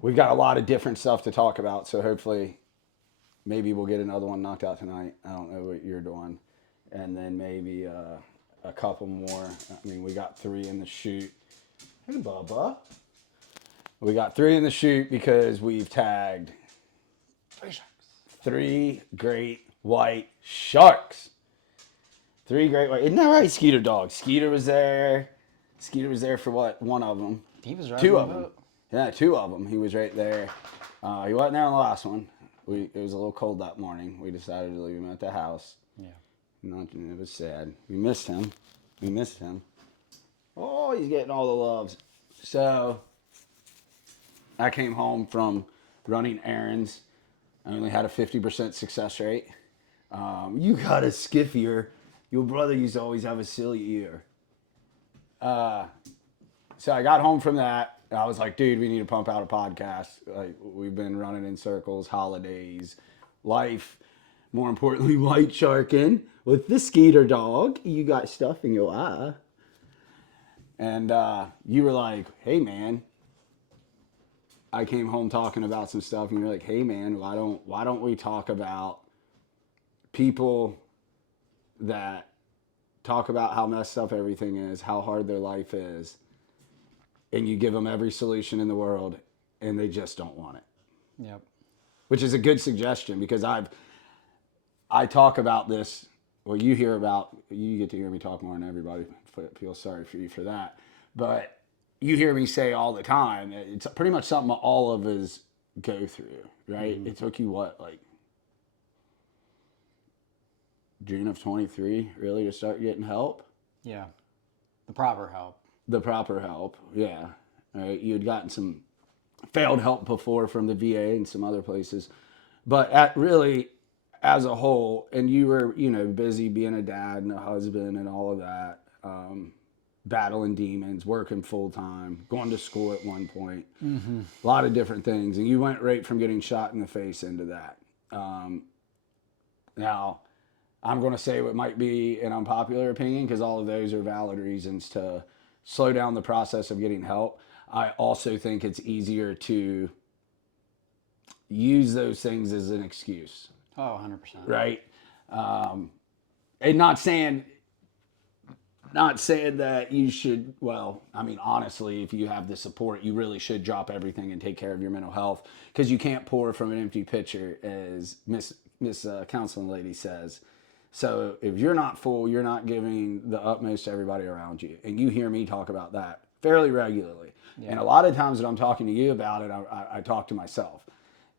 we've got a lot of different stuff to talk about. So hopefully, maybe we'll get another one knocked out tonight. I don't know what you're doing, and then maybe a couple more. I mean, we got three in the chute. Hey, Bubba. We got three in the chute because we've tagged three great white sharks. Three great white. Isn't that right, Skeeter Dog? Skeeter was there. Skeeter was there for what? One of them. He was right. Two of them. Yeah, two of them. He was right there. He wasn't there on the last one. It was a little cold that morning. We decided to leave him at the house. Yeah. It was sad. We missed him. We missed him. Oh, he's getting all the loves. So I came home from running errands. I only had a 50% success rate. You got a skiffier. Your brother used to always have a silly ear. So I got home from that. I was like, dude, we need to pump out a podcast. Like, we've been running in circles, holidays, life. More importantly, white sharking with the Skeeter Dog. You got stuff in your eye. And you were like, hey, man. I came home talking about some stuff, and you're like, hey, man, why don't we talk about people that talk about how messed up everything is, how hard their life is, and you give them every solution in the world, and they just don't want it. Yep. Which is a good suggestion, because I talk about this. Well, you get to hear me talk more than everybody. Feel sorry for you for that. But you hear me say all the time, it's pretty much something all of us go through, right? Mm-hmm. It took you what, like June of 23, really, to start getting help? Yeah. The proper help. The proper help, yeah. Right? You had gotten some failed help before from the VA and some other places. But really, as a whole, and you were, busy being a dad and a husband and all of that, battling demons, working full time, going to school at one point, a lot of different things. And you went right from getting shot in the face into that. Now, I'm going to say what might be an unpopular opinion, because all of those are valid reasons to slow down the process of getting help. I also think it's easier to use those things as an excuse. Oh, 100%. Right? And not saying that you should, well, I mean, honestly, if you have the support, you really should drop everything and take care of your mental health, because you can't pour from an empty pitcher, as Miss Counseling Lady says. So if you're not full, you're not giving the utmost to everybody around you. And you hear me talk about that fairly regularly. Yeah. And a lot of times that I'm talking to you about it, I talk to myself.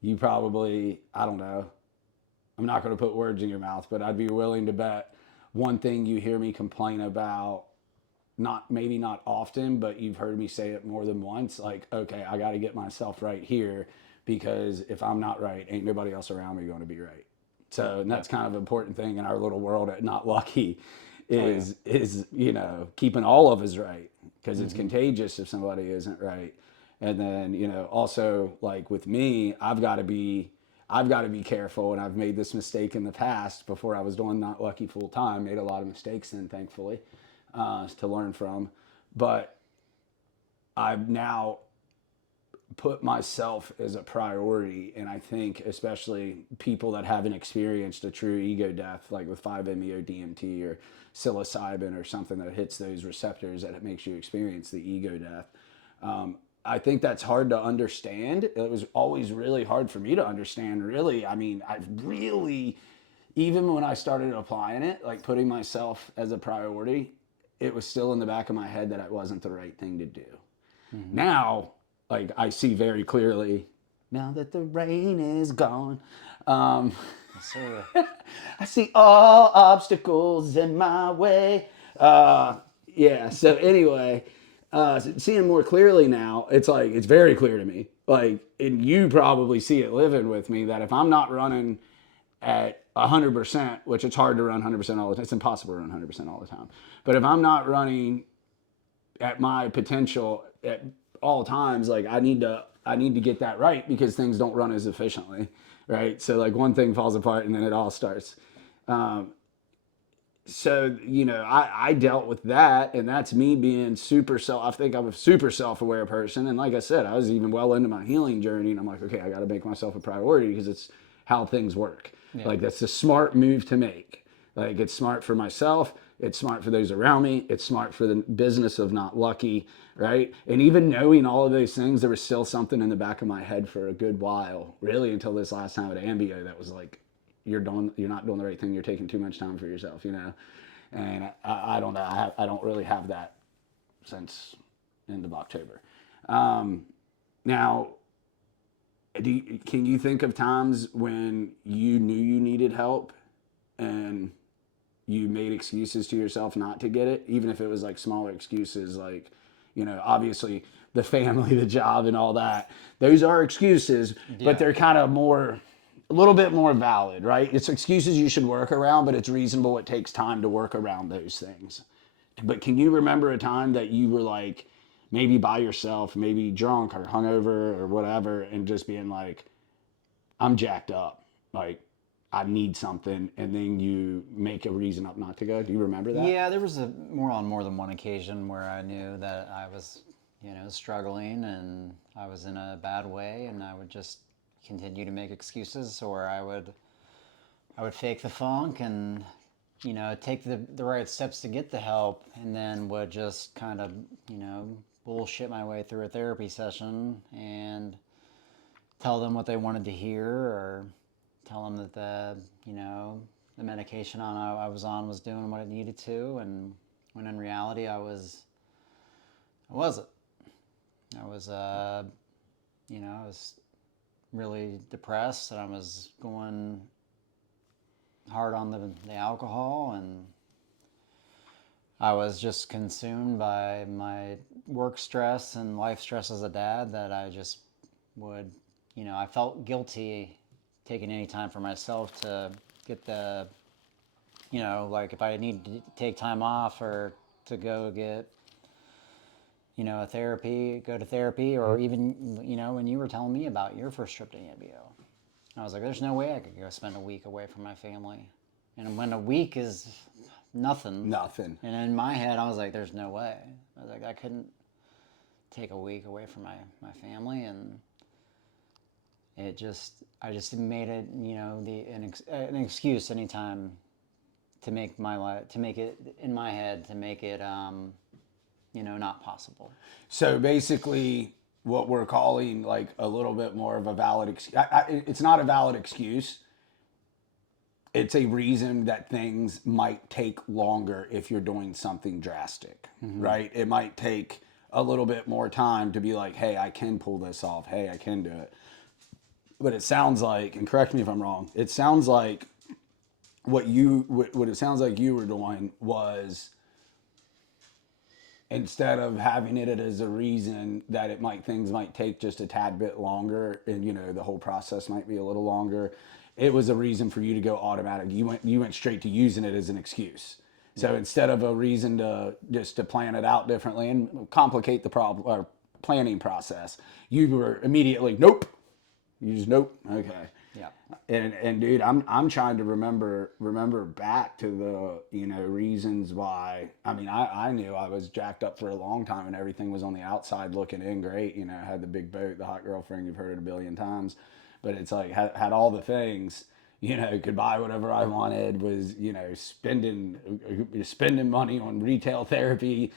You probably, I don't know, I'm not going to put words in your mouth, but I'd be willing to bet one thing you hear me complain about, maybe not often, but you've heard me say it more than once, like, okay, I got to get myself right here, because if I'm not right, ain't nobody else around me going to be right. So, and that's kind of an important thing in our little world at Not Lucky is keeping all of us right, because it's contagious if somebody isn't right. And then, also, like with me, I've got to be careful, and I've made this mistake in the past before I was doing Not Lucky full time. Made a lot of mistakes then, thankfully, to learn from. But I've now put myself as a priority, and I think especially people that haven't experienced a true ego death, like with 5-MeO DMT or psilocybin or something that hits those receptors that it makes you experience the ego death. I think that's hard to understand. It was always really hard for me to understand, really. I mean, even when I started applying it, like putting myself as a priority, it was still in the back of my head that it wasn't the right thing to do. Mm-hmm. Now, like, I see very clearly, now that the rain is gone, I see all obstacles in my way. So anyway, seeing more clearly now, it's like, it's very clear to me. Like, and you probably see it living with me, that if I'm not running at 100%, which it's hard to run 100% all the time, it's impossible to run 100% all the time. But if I'm not running at my potential at all times, like I need to get that right, because things don't run as efficiently, right? So like one thing falls apart and then it all starts. So, I dealt with that, and that's me being I think I'm a super self-aware person. And like I said, I was even well into my healing journey, and I'm like, okay, I got to make myself a priority because it's how things work. Yeah. Like, that's the smart move to make. Like, it's smart for myself. It's smart for those around me. It's smart for the business of Not Lucky, right? And even knowing all of those things, there was still something in the back of my head for a good while, really, until this last time at Ambio that was like, you're not doing the right thing. You're taking too much time for yourself, And I don't know. I don't really have that since end of October. Now, can you think of times when you knew you needed help and you made excuses to yourself not to get it, even if it was like smaller excuses, like, obviously the family, the job, and all that. Those are excuses, but they're kind of a little bit more valid, right? It's excuses you should work around, but it's reasonable. It takes time to work around those things. But can you remember a time that you were like, maybe by yourself, maybe drunk or hungover or whatever, and just being like, I'm jacked up, like I need something, and then you make a reason up not to go? Do you remember that? Yeah, there was on more than one occasion where I knew that I was, struggling and I was in a bad way, and I would just continue to make excuses, or I would fake the funk and take the right steps to get the help, and then would just kind of bullshit my way through a therapy session and tell them what they wanted to hear, or tell them that the medication I was on was doing what it needed to, and when in reality I wasn't. I was I was really depressed, and I was going hard on the alcohol, and I was just consumed by my work stress and life stress as a dad, that I just would, I felt guilty taking any time for myself to get the, like if I need to take time off or to go get, go to therapy, or even, when you were telling me about your first trip to Ambio, I was like, there's no way I could go spend a week away from my family. And when a week is nothing. And in my head, I was like, there's no way. I was like, I couldn't take a week away from my family. And I just made it, an excuse anytime to make it in my head, to make it, not possible. So basically, what we're calling like a little bit more of a valid excuse. It's not a valid excuse. It's a reason that things might take longer if you're doing something drastic, right? It might take a little bit more time to be like, hey, I can pull this off. Hey, I can do it. But it sounds like, and correct me if I'm wrong, it sounds like what it sounds like you were doing was, instead of having it as a reason that things might take just a tad bit longer, and the whole process might be a little longer, it was a reason for you to go automatic. You went straight to using it as an excuse. So instead of a reason to plan it out differently and complicate the problem or planning process, you were immediately nope. You just nope. Okay. Yeah. And dude, I'm trying to remember back to the reasons why. I mean, I knew I was jacked up for a long time, and everything was on the outside looking in great. I had the big boat, the hot girlfriend, you've heard it a billion times, but it's like had all the things. Could buy whatever I wanted. Was spending money on retail therapy.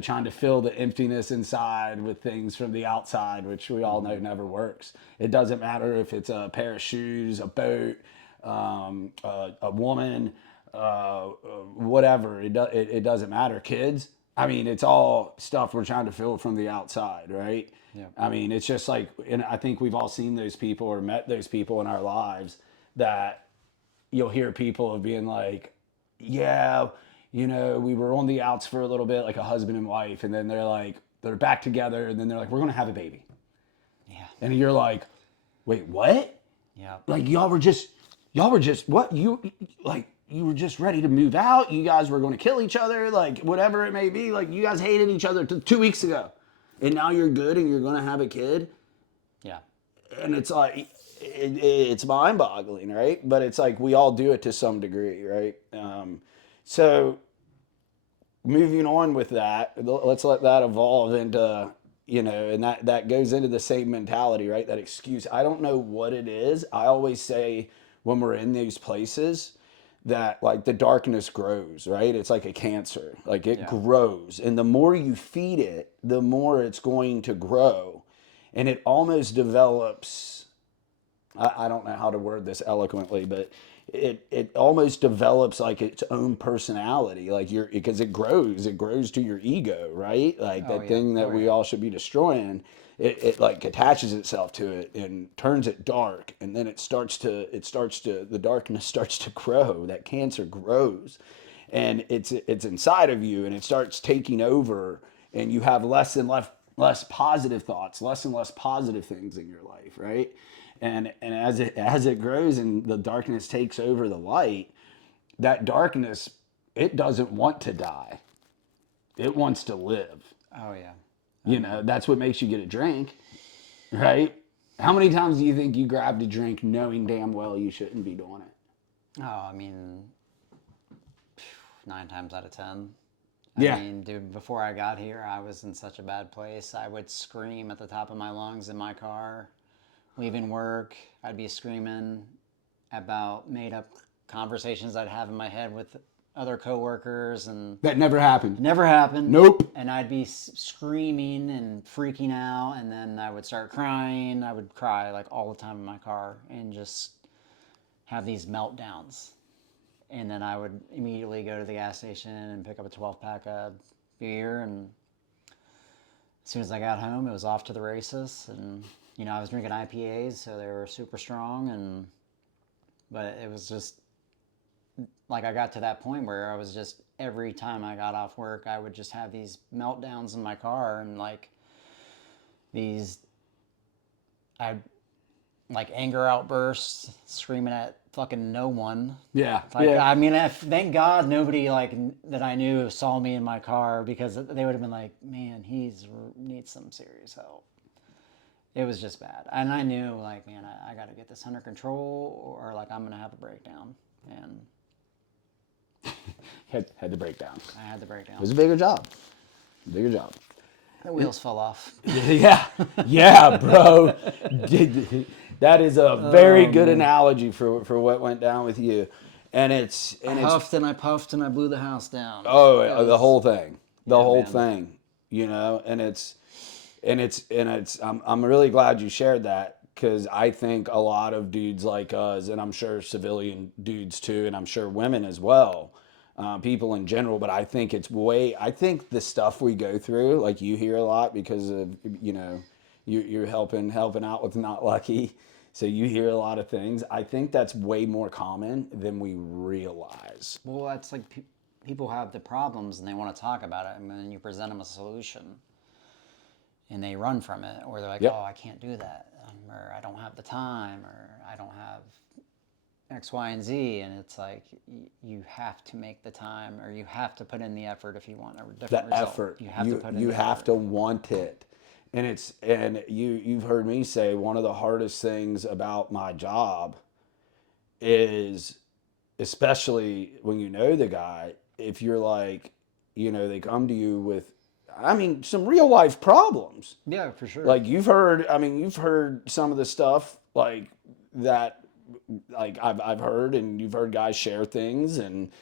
Trying to fill the emptiness inside with things from the outside, which we all know never works. It doesn't matter if it's a pair of shoes, a boat, a woman, whatever. It doesn't matter. Kids. I mean, it's all stuff we're trying to fill from the outside, right? Yeah. I mean, it's just like, and I think we've all seen those people or met those people in our lives that you'll hear people of being like, yeah, we were on the outs for a little bit, like a husband and wife, and then they're back together, and then they're like, we're gonna have a baby. Yeah. And you're like, wait, what? Yeah. Like y'all were just what? You were just ready to move out. You guys were going to kill each other, like whatever it may be. Like you guys hated each other 2 weeks ago, and now you're good and you're gonna have a kid. Yeah. And it's like, it's mind-boggling, right? But it's like we all do it to some degree, right? So moving on with that, let's let that evolve into, and that goes into the same mentality, right? That excuse. I don't know what it is. I always say when we're in these places that like the darkness grows, right? It's like a cancer, like it Yeah. grows. And the more you feed it, the more it's going to grow. And it almost develops, I don't know how to word this eloquently, but it almost develops like its own personality, like because it grows to your ego, right? Like Oh that yeah. thing that Oh we yeah. all should be destroying. It like attaches itself to it and turns it dark, and then the darkness starts to grow. That cancer grows, and it's inside of you, and it starts taking over, and you have less and less positive thoughts, less and less positive things in your life, right? And as it grows and the darkness takes over the light, that darkness, it doesn't want to die. It wants to live. Oh yeah. I mean, That's what makes you get a drink, right? How many times do you think you grabbed a drink knowing damn well you shouldn't be doing it? oh, I mean, 9 times out of 10. I Yeah. mean, dude, before I got here, I was in such a bad place. I would scream at the top of my lungs in my car, leaving work. I'd be screaming about made up conversations I'd have in my head with other coworkers, and That never happened. it never happened. Nope. And I'd be screaming and freaking out, and then I would start crying. I would cry like all the time in my car and just have these meltdowns. And then I would immediately go to the gas station and pick up a 12-pack of beer. And as soon as I got home, it was off to the races. And I was drinking IPAs, so they were super strong. But it was just like I got to that point where I was just every time I got off work, I would just have these meltdowns in my car and like these, I like anger outbursts, screaming at fucking no one. Yeah. Like, yeah. I mean, thank God nobody like that I knew saw me in my car, because they would have been like, man, needs some serious help. It was just bad. And I knew like, man, I got to get this under control or like I'm going to have a breakdown. And Had to break down. I had the breakdown. It was a bigger job. Bigger job. The wheels fell off. Yeah, yeah, bro. That is a very good analogy for what went down with you, and it's I huffed and I puffed and I blew the house down. the whole thing, the whole man. thing, and I'm really glad you shared that, because I think a lot of dudes like us, and I'm sure civilian dudes too, and I'm sure women as well. People in general, but I think I think the stuff we go through, like you hear a lot because of, you're helping out with Not Lucky. So you hear a lot of things. I think that's way more common than we realize. Well, that's like people have the problems and they want to talk about it, and then you present them a solution and they run from it, or they're like, Yep. oh, I can't do that, or I don't have the time, or I don't have X, Y, and Z, and it's like you have to make the time, or you have to put in the effort if you want a different result. Effort. You have to put in you the have effort. to want it. And you've heard me say one of the hardest things about my job is, especially when you know the guy, if you're like, they come to you with, some real life problems. Yeah, for sure. Like you've heard some of the stuff like that, like I've heard, and you've heard guys share things, and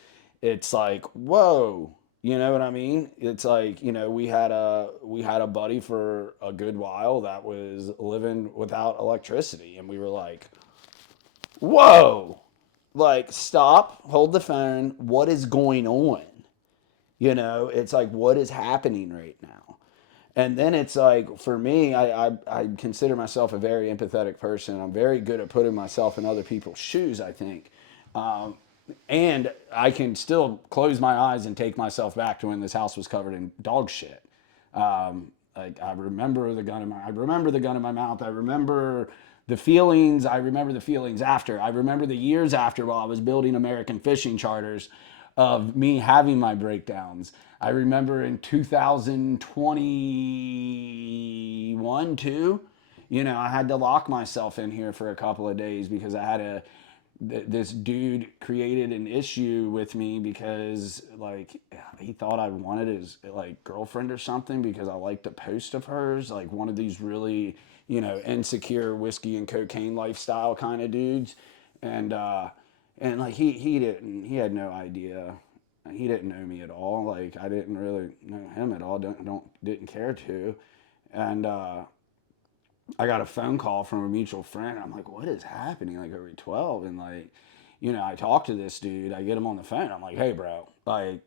it's like, whoa, you know what I mean? It's like, we had a buddy for a good while that was living without electricity, and we were like, whoa, like stop, hold the phone, what is going on? It's like, what is happening right now? And then it's like, for me, I consider myself a very empathetic person. I'm very good at putting myself in other people's shoes, I think. And I can still close my eyes and take myself back to when this house was covered in dog shit. Like I remember the gun in my mouth. I remember the feelings. I remember the feelings after. I remember the years after, while I was building American fishing charters, of me having my breakdowns. I remember in 2021 too, I had to lock myself in here for a couple of days because I had this dude created an issue with me because like he thought I wanted his like girlfriend or something because I liked a post of hers, like one of these really, you know, insecure whiskey and cocaine lifestyle kind of dudes. And like he had no idea. He didn't know me at all. Like I didn't really know him at all. Didn't care to. And I got a phone call from a mutual friend. I'm like, what is happening? Like, are we 12? And like, you know, I talk to this dude. I get him on the phone. I'm like, hey, bro, like,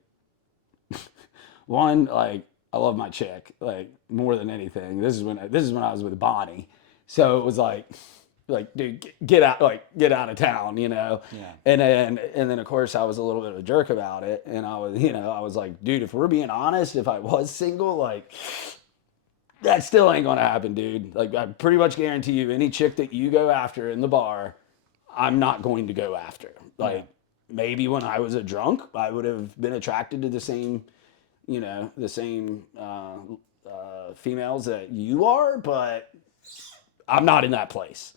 one, like, I love my chick, like, more than anything. This is when I was with Bonnie. So it was like, dude, get out of town, you know. Yeah. And then of course I was a little bit of a jerk about it, and I was, you know, I was like, dude, if we're being honest, if I was single, like that still ain't gonna happen, dude. Like I pretty much guarantee you, any chick that you go after in the bar, I'm not going to go after. Like Yeah. maybe when I was a drunk, I would have been attracted to the same, you know, the same females that you are, but I'm not in that place.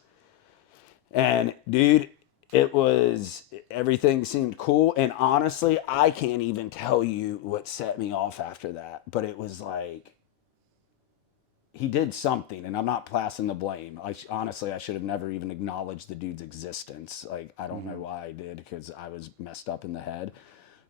And dude, it was everything seemed cool. And honestly, I can't even tell you what set me off after that. But it was like he did something, and I'm not passing the blame. Honestly, I should have never even acknowledged the dude's existence. Like I don't know why I did because I was messed up in the head.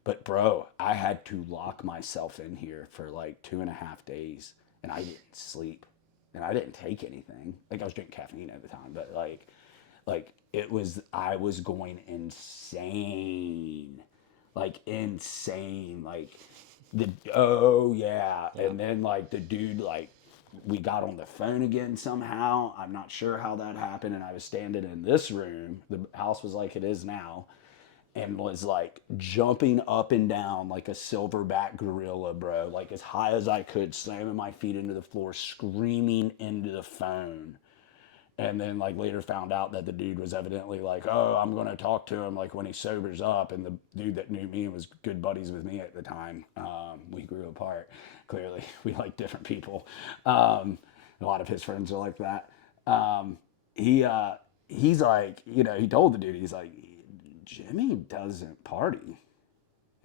But bro, I had to lock myself in here for like 2.5 days, and I didn't sleep, and I didn't take anything. Like I was drinking caffeine at the time, but like it was, I was going insane, like insane, like the oh yeah. Yeah. And then like the dude, like we got on the phone again somehow. I'm not sure how that happened, and I was standing in this room. The house was like it is now, and was like jumping up and down like a silverback gorilla, bro, like as high as I could, slamming my feet into the floor, screaming into the phone. And then like later found out that the dude was evidently like, oh, I'm going to talk to him like when he sobers up. And the dude that knew me and was good buddies with me at the time, we grew apart. Clearly we like different people. A lot of his friends are like that. He's like, you know, he told the dude, he's like, Jimmy doesn't party.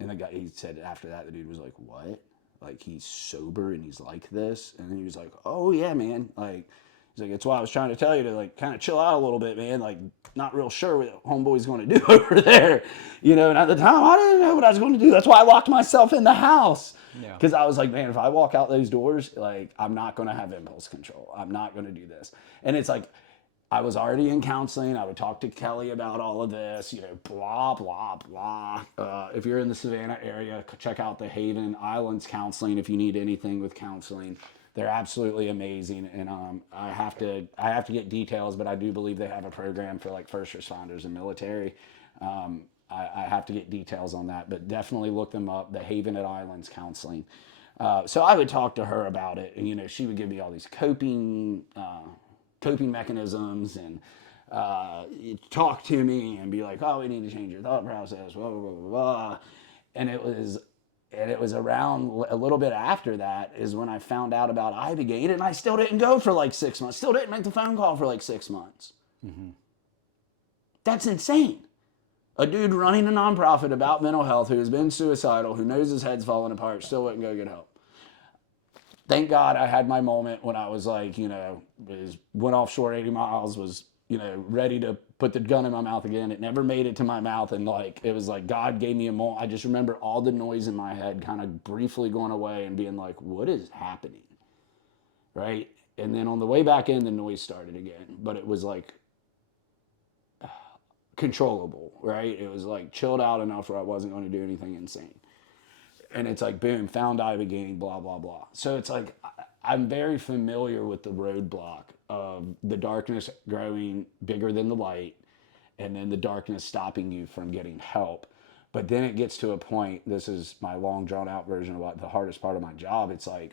And the guy, he said after that, the dude was like, what? Like he's sober and he's like this? And then he was like, oh yeah, man. Like, he's like, that's why I was trying to tell you to like kind of chill out a little bit, man. Like, not real sure what homeboy's going to do over there, you know. And at the time, I didn't know what I was going to do. That's why I locked myself in the house, Yeah. because I was like, man, if I walk out those doors, like, I'm not going to have impulse control. I'm not going to do this. And it's like, I was already in counseling. I would talk to Kelly about all of this, you know, blah, blah, blah. If you're in the Savannah area, check out the Haven Islands Counseling if you need anything with counseling. They're absolutely amazing. And I have to get details, but I do believe they have a program for like first responders and military. I have to get details on that, but definitely look them up, the Haven at Islands Counseling. So I would talk to her about it, and, you know, she would give me all these coping mechanisms, and talk to me and be like, oh, we need to change your thought process, blah, blah, blah, blah. And it was around a little bit after that is when I found out about Ibogaine, and I still didn't go for like 6 months, still didn't make the phone call for like 6 months. Mm-hmm. That's insane. A dude running a nonprofit about mental health who has been suicidal, who knows his head's falling apart, still wouldn't go get help. Thank God I had my moment when I was like, you know, went offshore 80 miles, was, you know, ready to put the gun in my mouth again. It never made it to my mouth. And like, it was like God gave me a moment. I just remember all the noise in my head kind of briefly going away and being like, what is happening? Right. And then on the way back in, the noise started again, but it was like controllable, right? It was like chilled out enough where I wasn't going to do anything insane. And it's like, boom, found Ibogaine, blah, blah, blah. So it's like, I'm very familiar with the roadblock of the darkness growing bigger than the light, and then the darkness stopping you from getting help. But then it gets to a point, this is my long drawn out version of what the hardest part of my job. It's like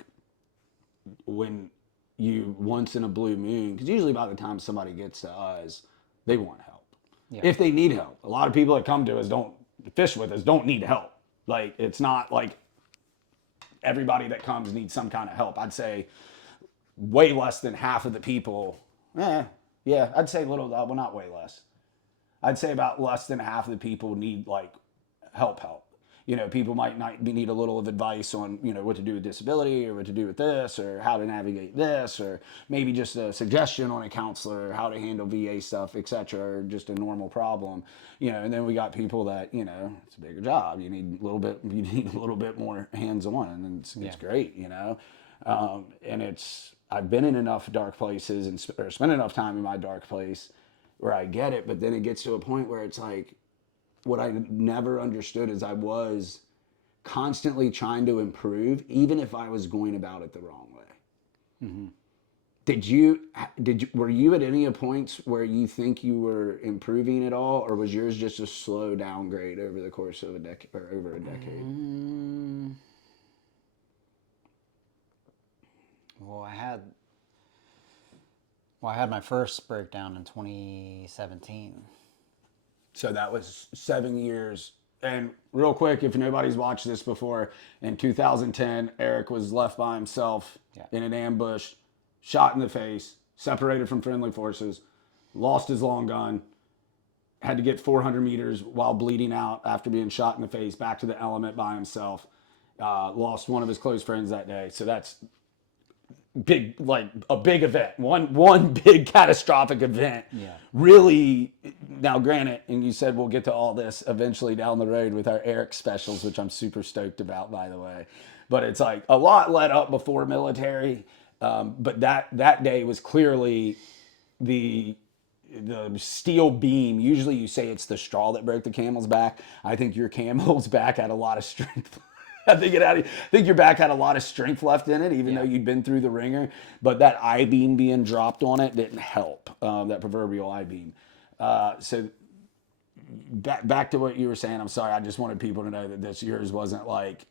when you once in a blue moon, because usually by the time somebody gets to us, they want help. Yeah. If they need help. A lot of people that come to us don't fish with us don't need help. Like, it's not like everybody that comes needs some kind of help. I'd say way less than half of the people, yeah, I'd say little, well, not way less. I'd say about less than half of the people need like help. You know, people might not need a little of advice on, you know, what to do with disability or what to do with this or how to navigate this, or maybe just a suggestion on a counselor or how to handle VA stuff, etc., or just a normal problem. You know, and then we got people that, you know, it's a bigger job. You need a little bit more hands-on, and it's great, you know. And I've been in enough dark places or spent enough time in my dark place where I get it, but then it gets to a point where it's like, what I never understood is I was constantly trying to improve, even if I was going about it the wrong way. Were you at any points where you think you were improving at all, or was yours just a slow downgrade over the course of a decade or over a decade? Well, I had my first breakdown in 2017. So that was 7 years. And real quick, if nobody's watched this before, in 2010, Eric was left by himself in an ambush, shot in the face, separated from friendly forces, lost his long gun, had to get 400 meters while bleeding out after being shot in the face back to the element by himself. Lost one of his close friends that day. So that's big, like a big event, one big catastrophic event. Really. Now granted, and you said we'll get to all this eventually down the road with our Eric specials, which I'm super stoked about, by the way, but it's like a lot led up before military. But that day was clearly the steel beam. Usually you say it's the straw that broke the camel's back. I think your camel's back had a lot of strength. I think your back had a lot of strength left in it, even though you'd been through the ringer. But that I-beam being dropped on it didn't help, that proverbial I-beam. So back to what you were saying. I'm sorry. I just wanted people to know that yours wasn't like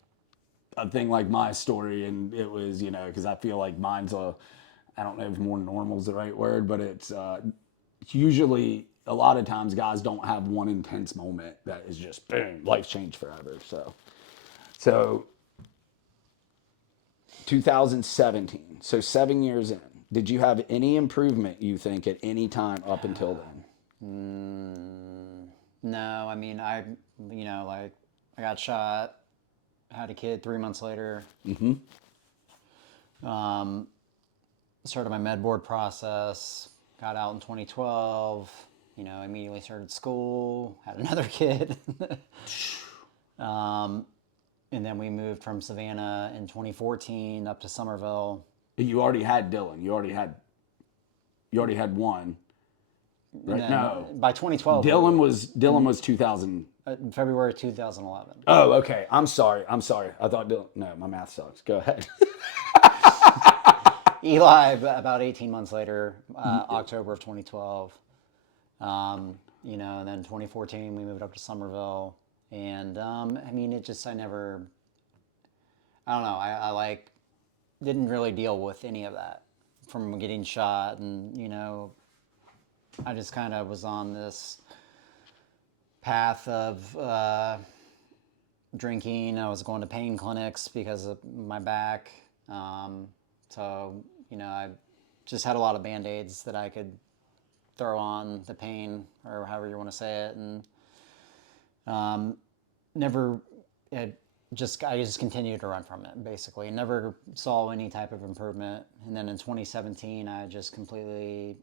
a thing like my story. And it was, you know, because I feel like mine's I don't know if more normal is the right word, but it's usually a lot of times guys don't have one intense moment that is just boom, life changed forever. So 2017, so 7 years in, did you have any improvement, you think, at any time up until then? No, I mean, I got shot, had a kid 3 months later. Started my med board process, got out in 2012, you know, immediately started school, had another kid. And then we moved from Savannah in 2014 up to Somerville. You already had Dylan. You already had one. Right? No. By 2012. Dylan was 2000. February 2011. Oh, okay. I'm sorry. I thought Dylan. No, my math sucks. Go ahead. Eli, about 18 months later, October of 2012. You know, and then 2014 we moved up to Somerville. And, I mean, I don't know, I didn't really deal with any of that from getting shot. And, you know, I just kind of was on this path of drinking. I was going to pain clinics because of my back. So, you know, I just had a lot of Band-Aids that I could throw on the pain, or however you want to say it. And, I just continued to run from it, basically. Never saw any type of improvement. And then in 2017, I just completely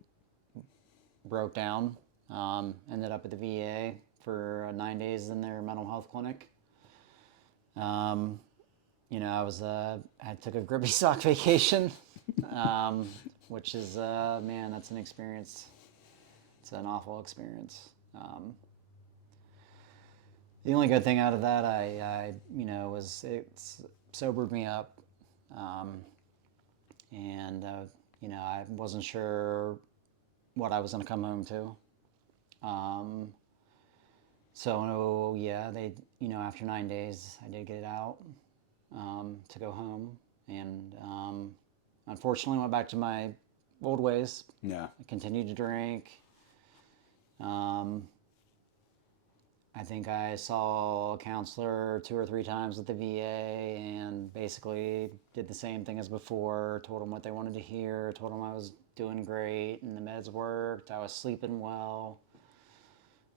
broke down. Ended up at the VA for 9 days in their mental health clinic. You know, I took a grippy sock vacation, which is, man, that's an experience. It's an awful experience. The only good thing out of that, you know, was it's sobered me up. And, you know, I wasn't sure what I was going to come home to. So, yeah, you know, after 9 days, I did get it out to go home. And unfortunately, went back to my old ways. Yeah. I continued to drink. I think I saw a counselor 2 or 3 times at the VA and basically did the same thing as before, told them what they wanted to hear, told them I was doing great and the meds worked, I was sleeping well,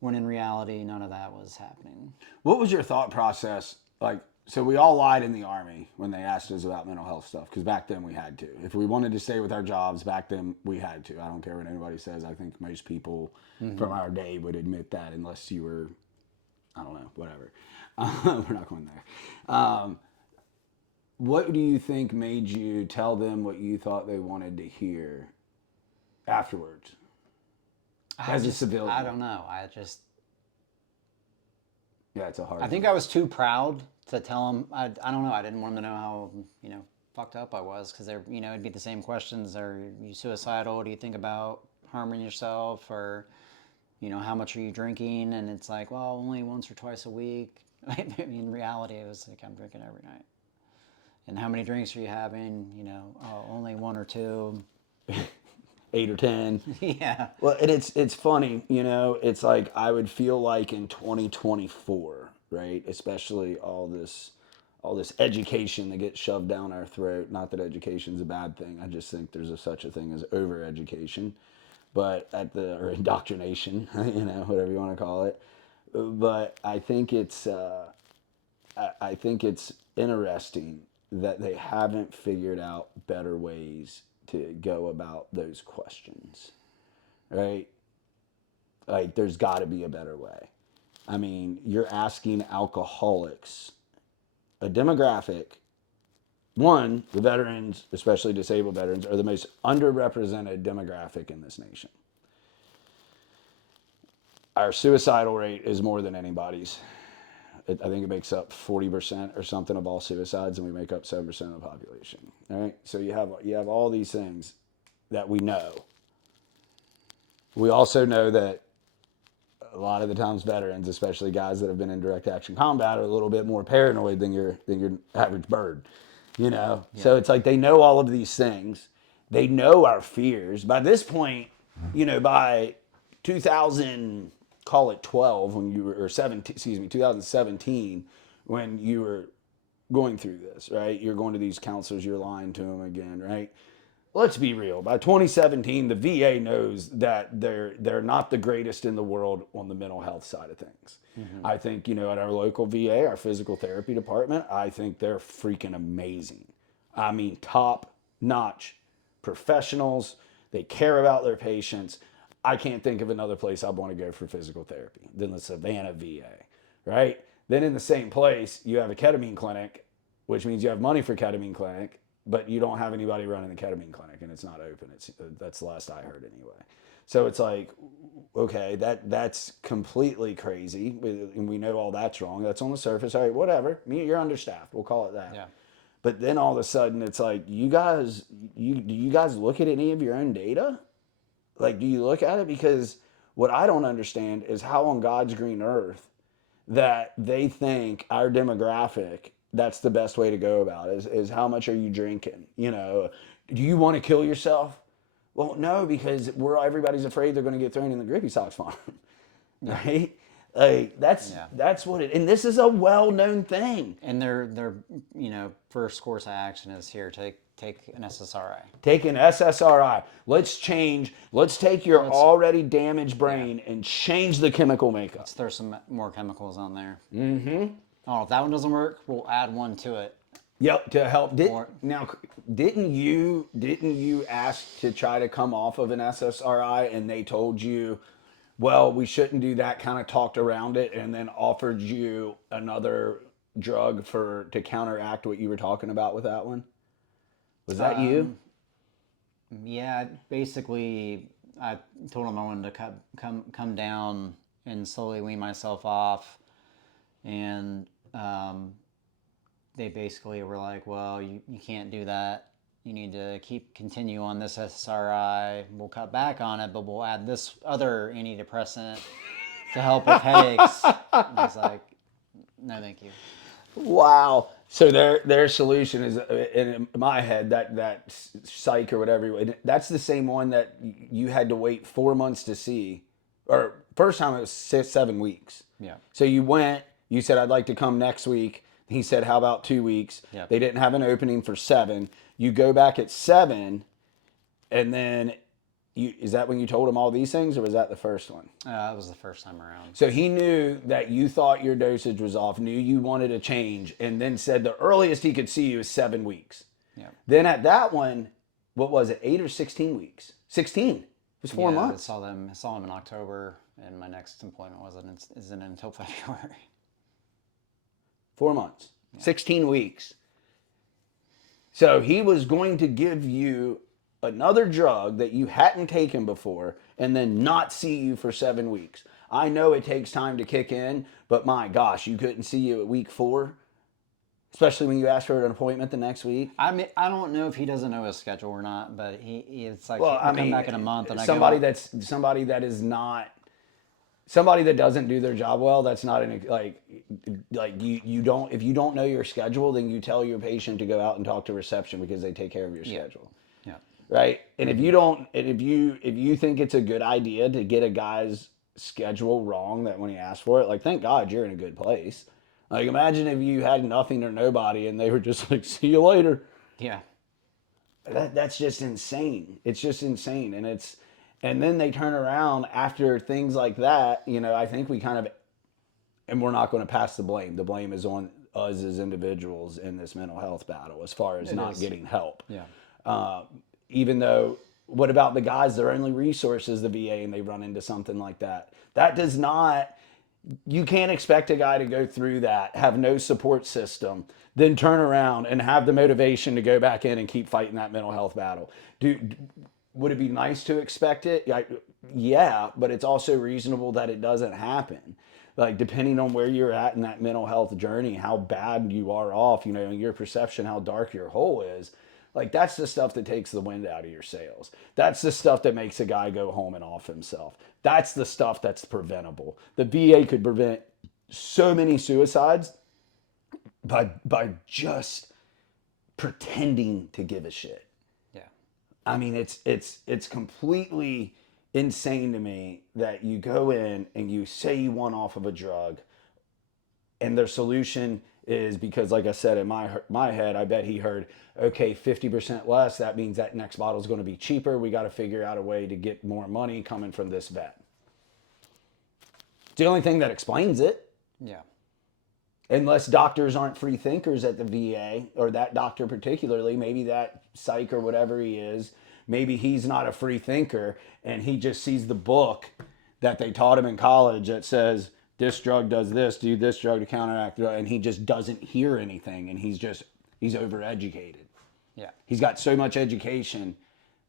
when in reality, none of that was happening. What was your thought process? Like, so we all lied in the Army when they asked us about mental health stuff, because back then we had to. If we wanted to stay with our jobs, back then we had to. I don't care what anybody says. I think most people from our day would admit that, unless you were, I don't know, whatever. We're not going there. What do you think made you tell them what you thought they wanted to hear afterwards? As a civilian? I don't know. Yeah, it's a hard I think I was too proud to tell them. I don't know. I didn't want them to know how, fucked up I was, because they're, it'd be the same questions. Are you suicidal? Do you think about harming yourself? Or, how much are you drinking? And it's like, well, only once or twice a week. I mean, in reality, it was like, I'm drinking every night. And how many drinks are you having? Only one or two. 8 or 10. Yeah. Well, and it's funny, it's like I would feel like in 2024, right? Especially all this education that gets shoved down our throat. Not that education's a bad thing. I just think there's such a thing as over-education, or indoctrination, whatever you want to call it. But I think it's interesting that they haven't figured out better ways to go about those questions, right? Like, there's got to be a better way. I mean, you're asking alcoholics, a demographic. One, the veterans, especially disabled veterans, are the most underrepresented demographic in this nation. Our suicidal rate is more than anybody's. I think it makes up 40% or something of all suicides, and we make up 7% of the population. All right, so you have all these things that we know. We also know that a lot of the times veterans, especially guys that have been in direct action combat, are a little bit more paranoid than your average bird. Yeah. So it's like they know all of these things. They know our fears. By this point, by 2000. Call it 12 when you were, or 2017, when you were going through this, right? You're going to these counselors, you're lying to them again, right? Let's be real. By 2017, the VA knows that they're not the greatest in the world on the mental health side of things. Mm-hmm. I think, at our local VA, our physical therapy department, I think they're freaking amazing. I mean, top-notch professionals. They care about their patients. I can't think of another place I'd want to go for physical therapy than the Savannah VA, right? Then in the same place, you have a ketamine clinic, which means you have money for ketamine clinic, but you don't have anybody running the ketamine clinic, and it's not open. That's the last I heard anyway. So it's like, okay, that's completely crazy, and we know all that's wrong. That's on the surface. All right, whatever. You're understaffed. We'll call it that. Yeah. But then all of a sudden, it's like, do you guys look at any of your own data? Like, do you look at it? Because what I don't understand is how on God's green earth that they think our demographic, that's the best way to go about it, is how much are you drinking? Do you want to kill yourself? Well, no, because everybody's afraid they're going to get thrown in the Grippy Sox farm, right? Like, that's what it, and this is a well-known thing. And their first course of action is here, take an SSRI. Take an SSRI. Let's take your already damaged brain and change the chemical makeup. Let's throw some more chemicals on there. Mm-hmm. Oh, if that one doesn't work, we'll add one to it. Yep, to help. Didn't you ask to try to come off of an SSRI, and they told you, well, we shouldn't do that, kind of talked around it, and then offered you another drug to counteract what you were talking about with that one? Was that you? Yeah, basically, I told them I wanted to come down and slowly wean myself off, and they basically were like, well, you can't do that. You need to continue on this SSRI. We'll cut back on it, but we'll add this other antidepressant to help with headaches. And I was like, no, thank you. Wow. So their solution is, in my head, that psych or whatever, that's the same one that you had to wait 4 months to see. Or first time it was 7 weeks. Yeah. So you went, you said, I'd like to come next week. He said, how about 2 weeks? Yep. They didn't have an opening for 7. You go back at 7, and then is that when you told him all these things, or was that the first one? That was the first time around. So he knew that you thought your dosage was off, knew you wanted a change, and then said the earliest he could see you is 7 weeks. Yeah. Then at that one, what was it, 8 or 16 weeks? 16. It was 4 months. I saw him in October, and my next employment isn't until February. 4 months. Yeah. 16 weeks. So he was going to give you another drug that you hadn't taken before and then not see you for 7 weeks. I know it takes time to kick in, but my gosh, you couldn't see you at week 4, especially when you asked for an appointment the next week. I mean, I don't know if he doesn't know his schedule or not, but it's like, well, come back in a month, and somebody that doesn't do their job well, that's not you don't, if you don't know your schedule, then you tell your patient to go out and talk to reception because they take care of your schedule. Yeah. Right. And if you think it's a good idea to get a guy's schedule wrong, that when he asks for it, like, thank God you're in a good place. Like, imagine if you had nothing or nobody and they were just like, see you later. Yeah. That's just insane. It's just insane. And then they turn around after things like that, I think we kind of, and we're not going to pass the blame. The blame is on us as individuals in this mental health battle as far as not getting help. Yeah. Even though, what about the guys, their only resource is the VA, and they run into something like that? That does not, you can't expect a guy to go through that, have no support system, then turn around and have the motivation to go back in and keep fighting that mental health battle. Would it be nice to expect it? Yeah, but it's also reasonable that it doesn't happen. Like, depending on where you're at in that mental health journey, how bad you are off, your perception, how dark your hole is. Like, that's the stuff that takes the wind out of your sails. That's the stuff that makes a guy go home and off himself. That's the stuff that's preventable. The VA could prevent so many suicides by just pretending to give a shit. Yeah. I mean, it's completely insane to me that you go in and you say you want off of a drug, and their solution is, because, like I said, in my head, I bet he heard, okay, 50% less, that means that next bottle is going to be cheaper. We got to figure out a way to get more money coming from this vet. It's the only thing that explains it. Yeah. Unless doctors aren't free thinkers at the VA, or that doctor particularly, maybe that psych or whatever he is, maybe he's not a free thinker and he just sees the book that they taught him in college that says, this drug does this, do this drug to counteract, and he just doesn't hear anything, and he's overeducated. Yeah. He's got so much education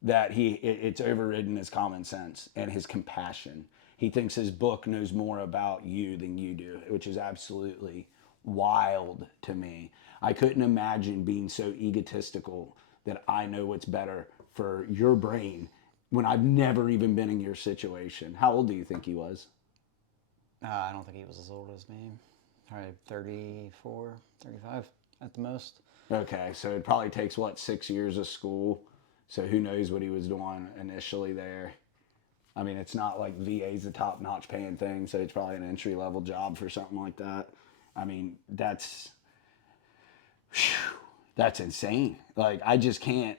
that it's overridden his common sense and his compassion. He thinks his book knows more about you than you do, which is absolutely wild to me. I couldn't imagine being so egotistical that I know what's better for your brain when I've never even been in your situation. How old do you think he was? I don't think he was as old as me. Probably 34, 35 at the most. Okay, so it probably takes, 6 years of school? So who knows what he was doing initially there. I mean, it's not like VA's a top-notch paying thing, so it's probably an entry-level job for something like that. I mean, that's insane. Like, I can't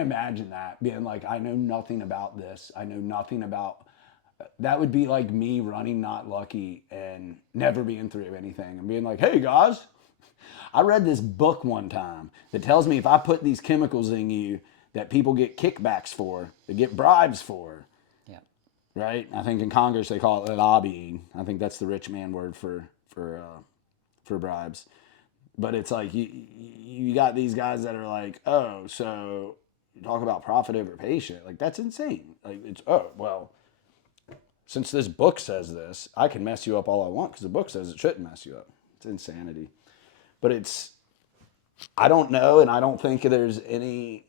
imagine that, being like, I know nothing about this. I know nothing about... That would be like me running Not Lucky and never being through anything and being like, hey guys, I read this book one time that tells me if I put these chemicals in you that people get kickbacks for, they get bribes for. Yeah. Right? I think in Congress they call it lobbying. I think that's the rich man word for bribes. But it's like you got these guys that are like, oh, so you talk about profit over patient. Like, that's insane. Like, it's, oh, well, since this book says this, I can mess you up all I want because the book says it shouldn't mess you up. It's insanity. But I don't know, and I don't think there's any...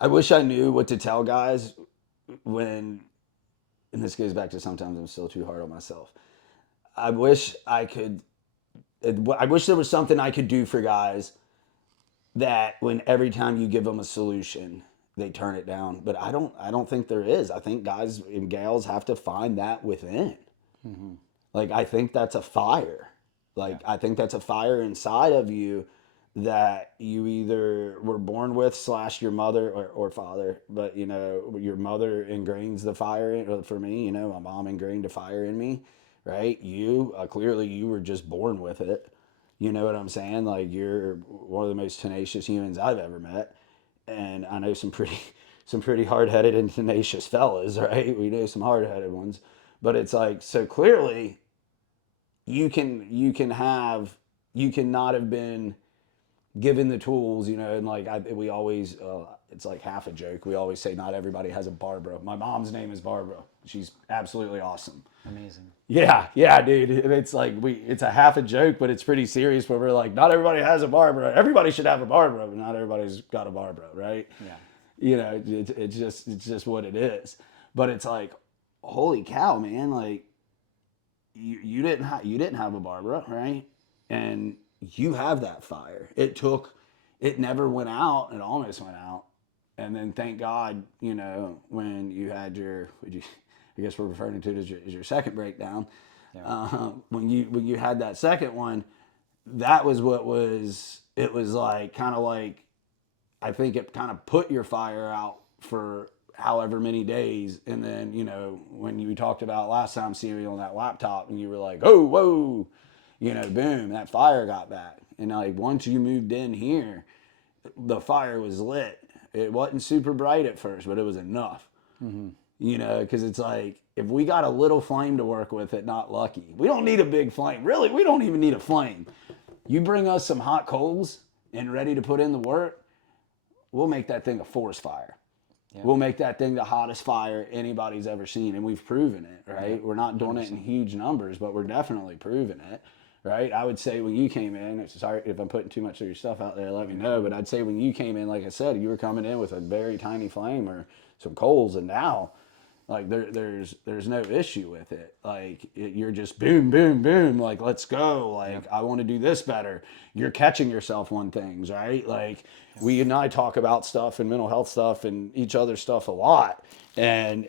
I wish I knew what to tell guys when, and this goes back to sometimes I'm still too hard on myself. I wish there was something I could do for guys that when every time you give them a solution, they turn it down. But I don't think there is. I think guys and gals have to find that within. Mm-hmm. Like, I think that's a fire. Like, yeah. I think that's a fire inside of you that you either were born with / your mother or father, but you know, your mother ingrains the fire for me, you know, my mom ingrained the fire in me, right? You clearly you were just born with it. You know what I'm saying? Like you're one of the most tenacious humans I've ever met. And I know some pretty some pretty hard-headed and tenacious fellas, right? We know some hard-headed ones. But it's like so clearly you can not have been given the tools, you know, and like we always, it's like half a joke. We always say not everybody has a Barbara. My mom's name is Barbara. She's absolutely awesome. Amazing. Yeah, yeah, dude. And it's like it's a half a joke, but it's pretty serious. Where we're like, not everybody has a Barbara. Everybody should have a Barbara, but not everybody's got a Barbara, right? Yeah. You know, it's just what it is. But it's like, holy cow, man! Like you didn't have a Barbara, right? And you have that fire. It never went out. It almost went out. And then thank God, you know, when you had I guess we're referring to it as your second breakdown. Yeah. When you had that second one, that was it was like kind of like, I think it kind of put your fire out for however many days. And then, you know, when you talked about last time seeing me on that laptop and you were like, oh, whoa, you know, boom, that fire got back. And like once you moved in here, the fire was lit. It wasn't super bright at first, but it was enough. Mm-hmm. You know, because it's like if we got a little flame to work with, it not lucky. We don't need a big flame. Really, we don't even need a flame. You bring us some hot coals and ready to put in the work, we'll make that thing a forest fire. Yeah. We'll make that thing the hottest fire anybody's ever seen, and we've proven it, right? Yeah. We're not doing 100%. It in huge numbers, but we're definitely proving it, right? I would say when you came in, sorry if I'm putting too much of your stuff out there, let me know, but I'd say when you came in, like I said, you were coming in with a very tiny flame or some coals, and now like there's no issue with it. Like you're just boom, boom, boom. Like let's go. Like I want to do this better. You're catching yourself on things, right? Like we and I talk about stuff and mental health stuff and each other stuff a lot. And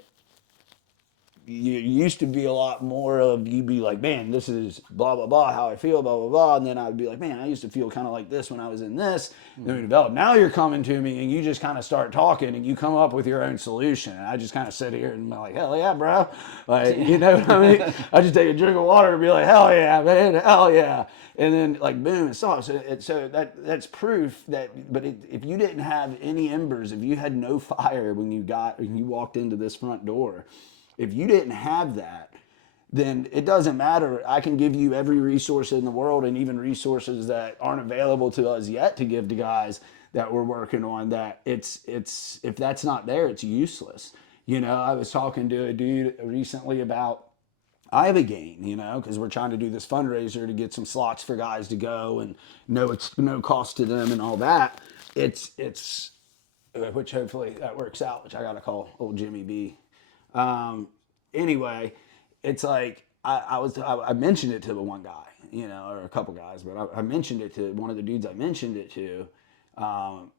you used to be a lot more of you'd be like, man, this is blah blah blah how I feel, blah blah blah, and then I'd be like, man, I used to feel kind of like this when I was in this. Mm-hmm. Then we developed. Now you're coming to me and you just kind of start talking and you come up with your own solution. And I just kind of sit here and I'm like, hell yeah, bro, like you know what I mean? I just take a drink of water and be like, hell yeah, man, hell yeah, and then like boom, it stops. So that's proof that. But if you didn't have any embers, if you had no fire when you walked into this front door. If you didn't have that, then it doesn't matter. I can give you every resource in the world and even resources that aren't available to us yet to give to guys that we're working on that it's if that's not there, it's useless. You know, I was talking to a dude recently about Ibogaine, you know, because we're trying to do this fundraiser to get some slots for guys to go and it's no cost to them and all that. It's which hopefully that works out, which I got to call old Jimmy B. Anyway, it's like I mentioned it to the one guy, you know, or a couple guys, but I mentioned it to one of the dudes I mentioned it to,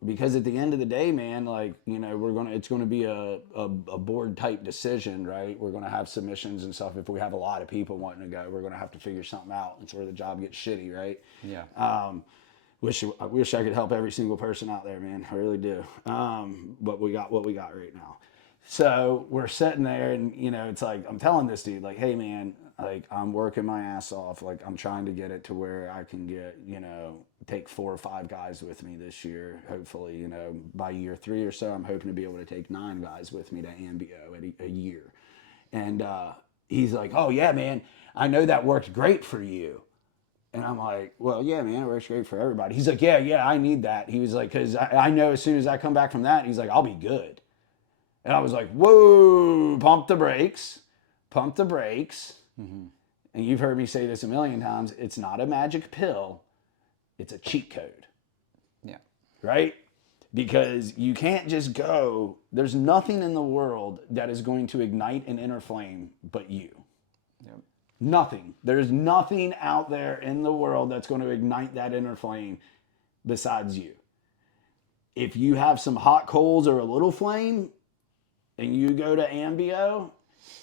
because at the end of the day, man, like, you know, it's gonna be a board type decision, right? We're gonna have submissions and stuff. If we have a lot of people wanting to go, we're gonna have to figure something out. It's where the job gets shitty, right? Yeah. I wish I could help every single person out there, man. I really do. But we got what we got right now. So we're sitting there and, you know, it's like, I'm telling this dude, like, hey man, like I'm working my ass off. Like I'm trying to get it to where I can get, you know, take 4 or 5 guys with me this year. Hopefully, you know, by year 3 or so, I'm hoping to be able to take 9 guys with me to AMBO at a year. And he's like, oh yeah, man, I know that worked great for you. And I'm like, well, yeah, man, it works great for everybody. He's like, yeah, I need that. He was like, because I know as soon as I come back from that, he's like, I'll be good. And I was like, whoa, pump the brakes. Mm-hmm. And you've heard me say this a million times. It's not a magic pill. It's a cheat code. Yeah. Right? Because you can't just go, there's nothing in the world that is going to ignite an inner flame but you. Yep. Nothing. There's nothing out there in the world that's going to ignite that inner flame besides you. If you have some hot coals or a little flame, and you go to AMBO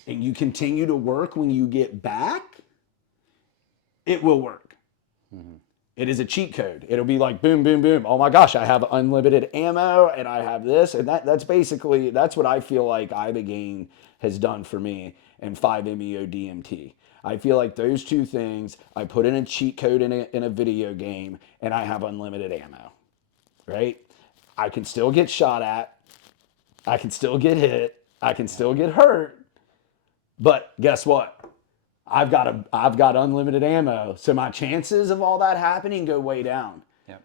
and you continue to work when you get back, it will work. Mm-hmm. It is a cheat code. It'll be like boom, boom, boom. Oh my gosh, I have unlimited ammo and I have this. And that's basically, that's what I feel like Ibogaine has done for me and 5-MeO DMT. I feel like those two things, I put in a cheat code in a video game and I have unlimited ammo, right? I can still get shot at. I can still get hit. I can still get hurt. But guess what? I've got unlimited ammo, so my chances of all that happening go way down. Yep.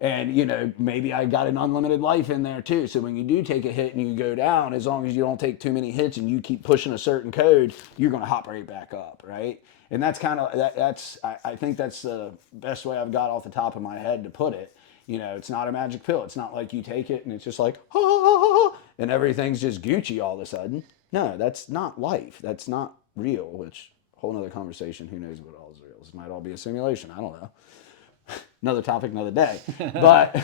And maybe I got an unlimited life in there too. So when you do take a hit and you go down, as long as you don't take too many hits and you keep pushing a certain code, you're going to hop right back up, right? And that's kind of I think that's the best way I've got off the top of my head to put it. It's not a magic pill. It's not like you take it and it's just like and everything's just Gucci all of a sudden. No, that's not life. That's not real. Which whole nother conversation. Who knows what all is real? This might all be a simulation. I don't know. Another topic, another day. But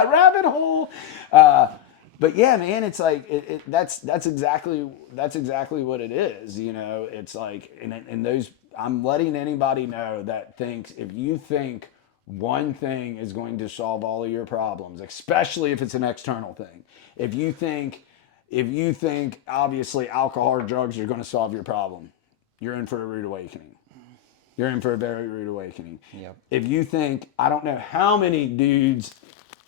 rabbit hole. But yeah, man, it's like that's exactly what it is. It's like and those. I'm letting anybody know that thinks if you think one thing is going to solve all of your problems, especially if it's an external thing. If you think obviously alcohol or drugs are going to solve your problem, you're in for a rude awakening. You're in for a very rude awakening. Yep. If you think, I don't know how many dudes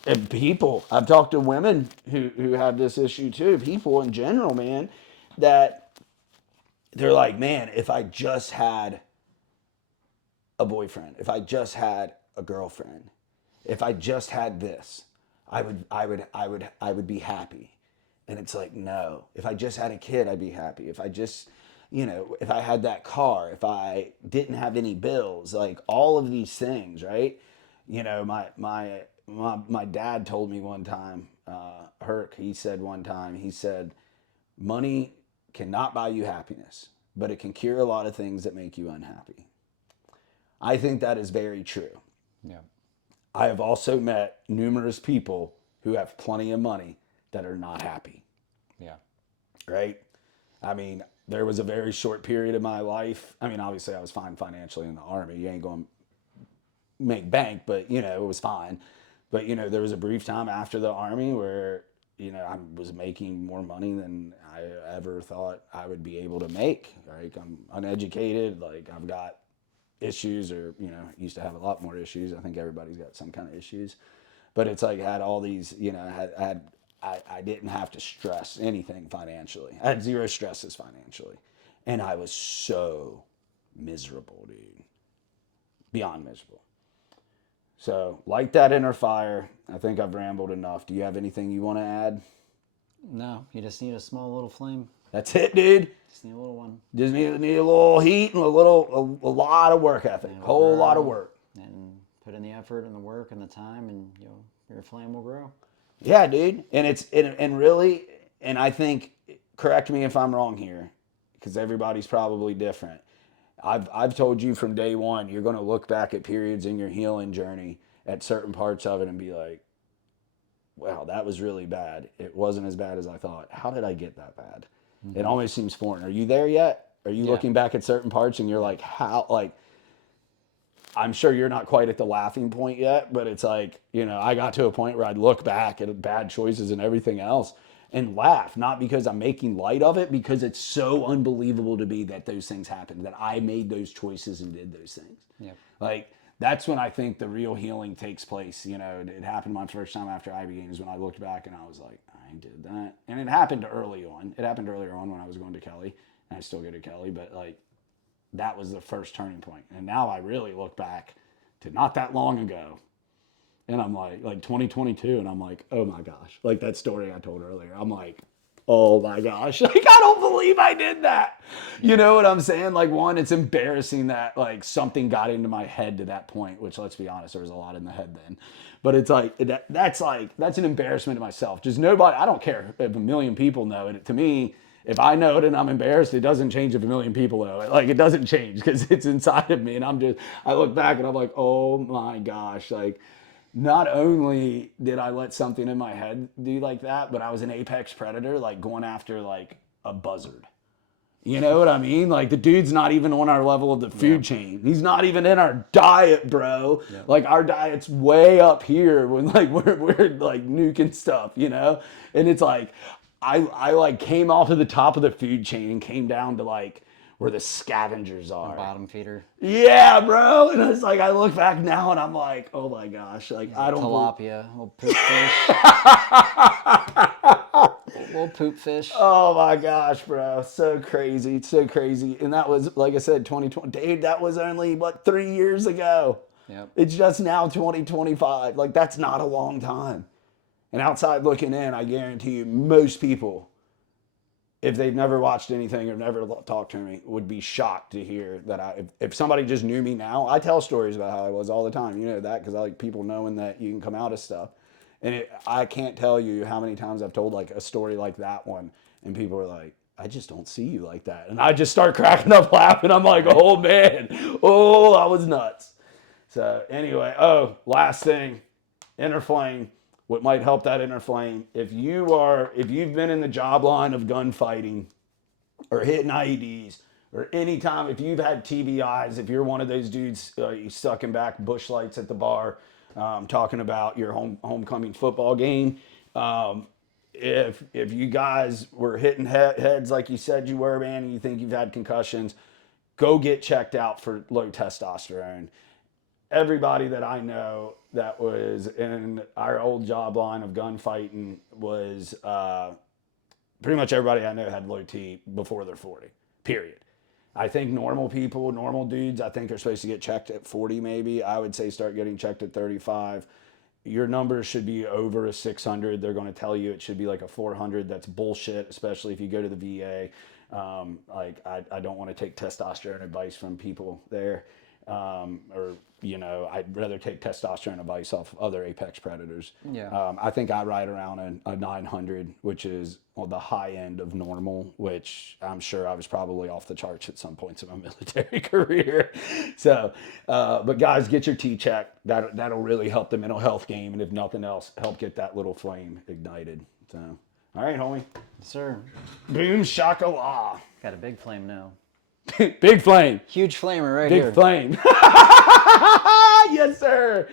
and people, I've talked to women who have this issue too, people in general, man, that they're like, man, if I just had a boyfriend, if I just had a girlfriend, if I just had this, I would be happy. And it's like, no, if I just had a kid, I'd be happy. If I just, if I had that car, if I didn't have any bills, like all of these things, right? My dad told me one time, he said, money cannot buy you happiness, but it can cure a lot of things that make you unhappy. I think that is very true. Yeah. I have also met numerous people who have plenty of money that are not happy. Yeah. Right? I mean, there was a very short period of my life. I mean, obviously I was fine financially in the Army. You ain't going to make bank, but it was fine. But there was a brief time after the Army where I was making more money than I ever thought I would be able to make. Like I'm uneducated, like I've got issues, or used to have a lot more issues. I think everybody's got some kind of issues. But it's like I had all these, I didn't have to stress anything financially. I had zero stresses financially. And I was so miserable, dude. Beyond miserable. So, light that inner fire. I think I've rambled enough. Do you have anything you want to add? No, you just need a small little flame. That's it, dude. Just need a little one. Just need a little heat and a lot of work ethic. A whole lot of work. And put in the effort and the work and the time, and your flame will grow. Yeah, dude. And really, and I think, correct me if I'm wrong here, because everybody's probably different. I've told you from day one, you're going to look back at periods in your healing journey at certain parts of it and be like, wow, that was really bad. It wasn't as bad as I thought. How did I get that bad? Mm-hmm. It always seems foreign. Are you there yet? Are you looking back at certain parts and you're like, how, like, I'm sure you're not quite at the laughing point yet, but it's like, I got to a point where I'd look back at bad choices and everything else and laugh, not because I'm making light of it, because it's so unbelievable to me that those things happened, that I made those choices and did those things. Yeah. Like, that's when I think the real healing takes place. It happened my first time after Ibogaine is when I looked back and I was like, I did that. And it happened early on. It happened earlier on when I was going to Kelly, and I still go to Kelly, but like, that was the first turning point. And now I really look back to not that long ago. And I'm like 2022. And I'm like, oh my gosh. Like that story I told earlier. I'm like, oh my gosh. Like, I don't believe I did that. You know what I'm saying? Like, one, it's embarrassing that like something got into my head to that point, which, let's be honest, there was a lot in the head then. But it's like, that's an embarrassment to myself. Just nobody, I don't care if a million people know it. To me, if I know it and I'm embarrassed, it doesn't change if a million people know it. Like, it doesn't change because it's inside of me. And I look back and I'm like, oh my gosh. Like, not only did I let something in my head do like that, but I was an apex predator, like going after like a buzzard. You know what I mean? Like the dude's not even on our level of the food chain. He's not even in our diet, bro. Yeah. Like our diet's way up here when like we're like nuking stuff, you know? And it's like I like came off of the top of the food chain and came down to like where the scavengers are. Bottom feeder. Yeah, bro. And it's like I look back now and I'm like, oh my gosh, like I don't Tilapia, little poop fish. Little poop fish. Oh my gosh, bro. So crazy. So crazy. And that was, like I said, 2020. Dave, that was only, what, 3 years ago? Yep. It's just now 2025. Like, that's not a long time. And outside looking in, I guarantee you, most people, if they've never watched anything or never talked to me, would be shocked to hear that if somebody just knew me now, I tell stories about how I was all the time. You know that because I like people knowing that you can come out of stuff. And I can't tell you how many times I've told like a story like that one, and people are like, I just don't see you like that. And I just start cracking up laughing. I'm like, oh man, oh, I was nuts. So anyway, last thing, inner flame. What might help that inner flame, if you've been in the job line of gunfighting or hitting IEDs, or any time, if you've had TBIs, if you're one of those dudes you sucking back bush lights at the bar, talking about your homecoming football game, if you guys were hitting heads like you said you were, man, and you think you've had concussions, go get checked out for low testosterone. Everybody that I know that was in our old job line of gunfighting was pretty much everybody I know had low T before they're 40, period. I think normal people, normal dudes, I think are supposed to get checked at 40 maybe. I would say start getting checked at 35. Your numbers should be over a 600. They're going to tell you it should be like a 400. That's bullshit, especially if you go to the VA. I don't want to take testosterone advice from people there. Or, you know, I'd rather take testosterone advice off other apex predators. Yeah. I think I ride around a 900, which is on the high end of normal, which I'm sure I was probably off the charts at some points in my military career. So, but guys, get your T checked. That'll really help the mental health game. And if nothing else, help get that little flame ignited. So, all right, homie. Yes, sir. Boom shakallah. Got a big flame now. Big flame. Huge flamer right here. Big flame. Yes, sir.